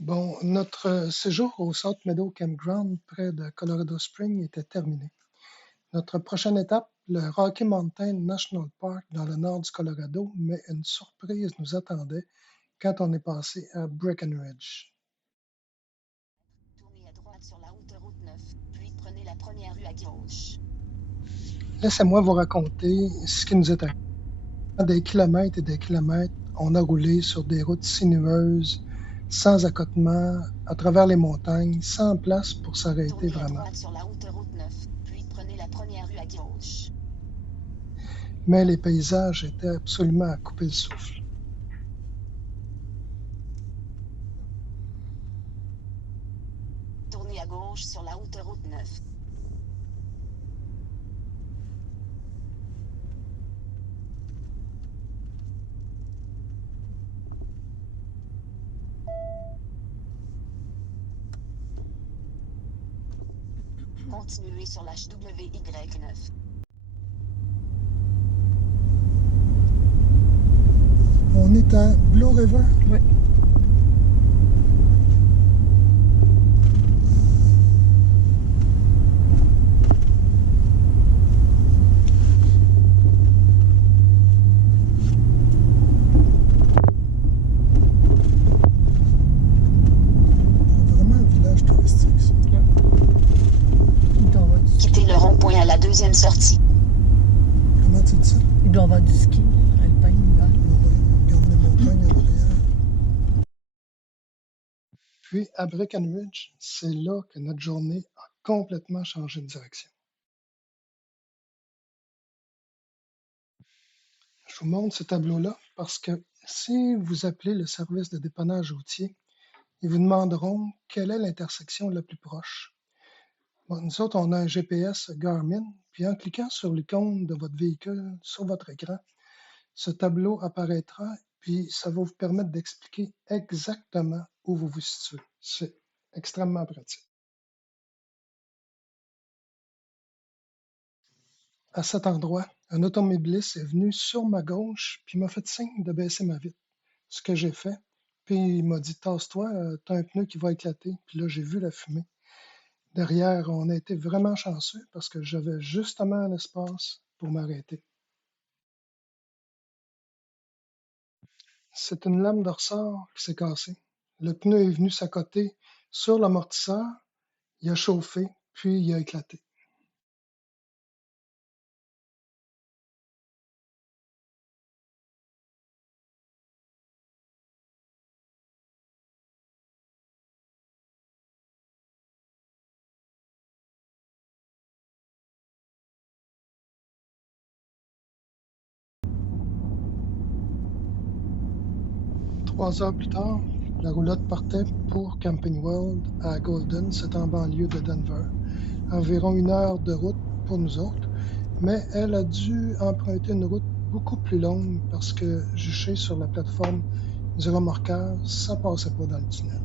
Bon, notre séjour au South Meadow Campground près de Colorado Springs était terminé. Notre prochaine étape, le Rocky Mountain National Park dans le nord du Colorado, mais une surprise nous attendait quand on est passé à Breckenridge. Tournez à droite sur la autoroute 9, puis prenez la première rue à gauche. Laissez-moi vous raconter ce qui nous est arrivé. Des kilomètres et des kilomètres, on a roulé sur des routes sinueuses, sans accotement, à travers les montagnes, sans place pour s'arrêter Tournez à vraiment. droite sur la autoroute 9, puis prenez la première rue à gauche. Mais les paysages étaient absolument à couper le souffle. Tournez à gauche sur la autoroute 9. Continuez sur la HWY9. On est à Blue River. Oui. Vraiment un village touristique, ça. Il doit avoir du ski. Quittez le rond-point à la deuxième sortie. Comment tu dis ça? Il doit avoir du ski, alpin, hiver. On regarde les montagnes en arrière. Puis, à Breckenridge, c'est là que notre journée a complètement changé de direction. Je vous montre ce tableau-là parce que si vous appelez le service de dépannage routier, ils vous demanderont quelle est l'intersection la plus proche. Bon, nous autres, on a un GPS Garmin, puis en cliquant sur l'icône de votre véhicule sur votre écran, ce tableau apparaîtra, puis ça va vous permettre d'expliquer exactement où vous vous situez. C'est extrêmement pratique. À cet endroit, un automobiliste est venu sur ma gauche, puis m'a fait signe de baisser ma vitre. Ce que j'ai fait, puis il m'a dit tasse-toi, t'as un pneu qui va éclater. Puis là, j'ai vu la fumée. Derrière, on a été vraiment chanceux parce que j'avais justement un espace pour m'arrêter. C'est une lame de ressort qui s'est cassée. Le pneu est venu s'accoter sur l'amortisseur, il a chauffé, puis il a éclaté. Trois heures plus tard, la roulotte partait pour Camping World à Golden, c'est en banlieue de Denver. Environ 1 heure de route pour nous autres, mais elle a dû emprunter une route beaucoup plus longue parce que juché sur la plateforme du remorqueur, ça passait pas dans le tunnel.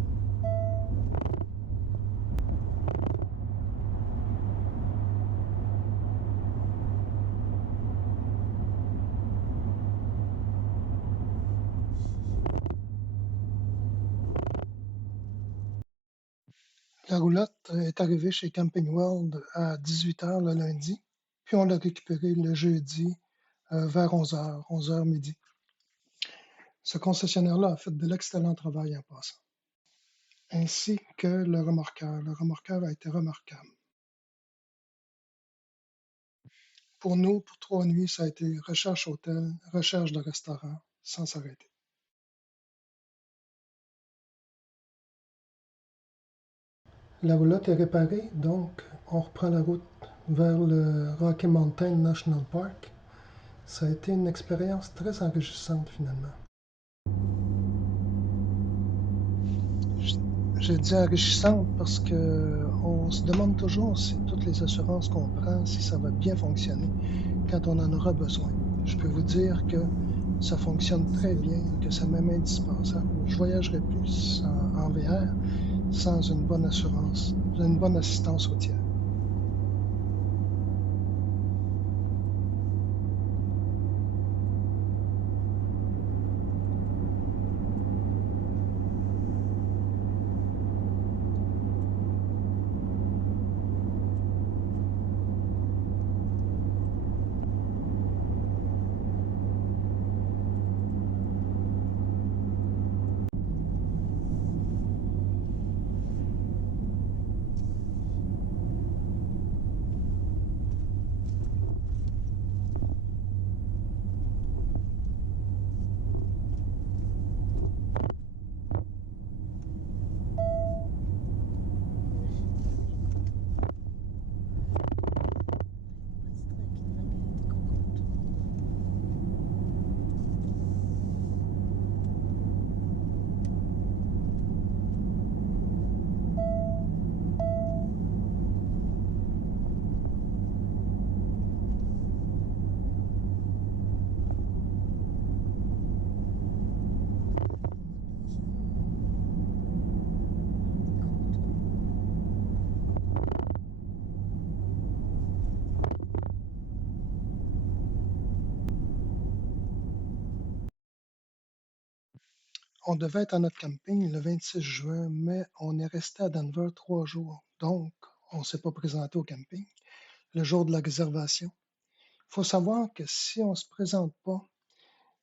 La roulotte est arrivée chez Camping World à 18 heures le lundi, puis on l'a récupérée le jeudi vers 11 heures, 11 heures midi. Ce concessionnaire-là a fait de l'excellent travail en passant, ainsi que le remorqueur. Le remorqueur a été remarquable. Pour nous, pour 3 nuits, ça a été recherche hôtel, recherche de restaurant, sans s'arrêter. La roulotte est réparée, donc on reprend la route vers le Rocky Mountain National Park. Ça a été une expérience très enrichissante finalement. Je dis enrichissante parce qu'on se demande toujours si toutes les assurances qu'on prend, si ça va bien fonctionner quand on en aura besoin. Je peux vous dire que ça fonctionne très bien, que c'est même indispensable. Je voyagerai plus en VR sans une bonne assurance, une bonne assistance routière. on devait être à notre camping le 26 juin, mais on est resté à Denver 3 jours. Donc, on ne s'est pas présenté au camping le jour de la réservation. Il faut savoir que si on ne se présente pas,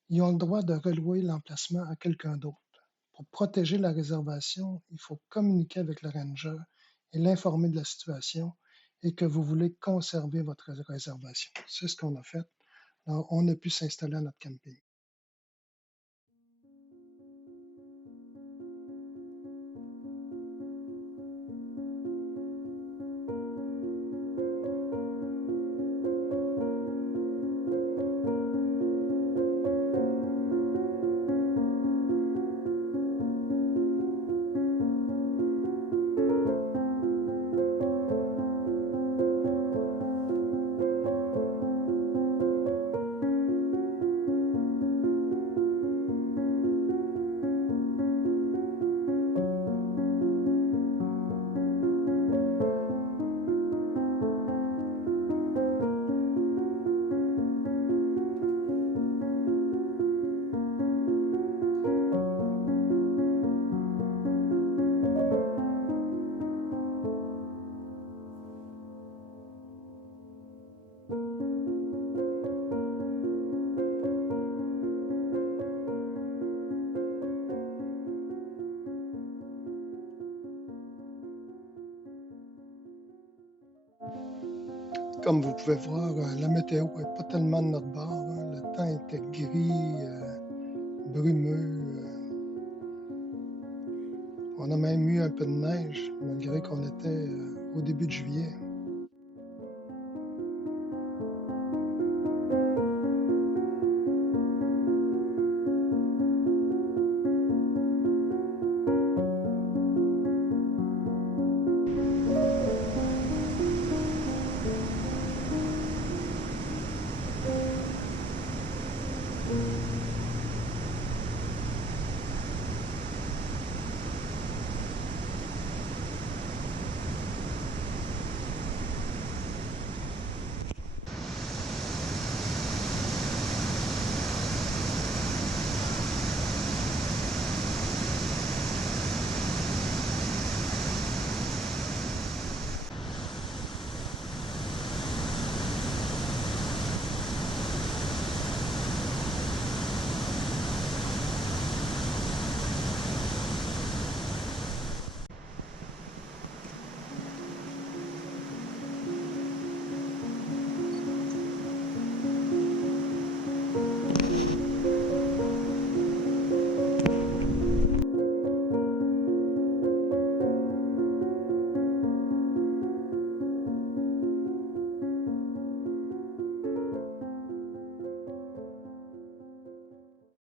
ils ont le droit de relouer l'emplacement à quelqu'un d'autre. Pour protéger la réservation, il faut communiquer avec le ranger et l'informer de la situation et que vous voulez conserver votre réservation. C'est ce qu'on a fait. Alors, on a pu s'installer à notre camping. Comme vous pouvez voir, la météo n'est pas tellement de notre bord, hein. Le temps était gris, brumeux. On a même eu un peu de neige, malgré qu'on était au début de juillet.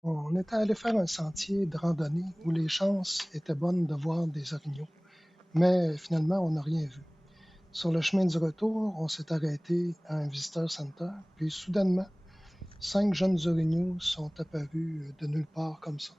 On était allé faire un sentier de randonnée où les chances étaient bonnes de voir des orignaux, mais finalement, on n'a rien vu. Sur le chemin du retour, on s'est arrêté à un visiteur center, puis soudainement, 5 jeunes orignaux sont apparus de nulle part comme ça.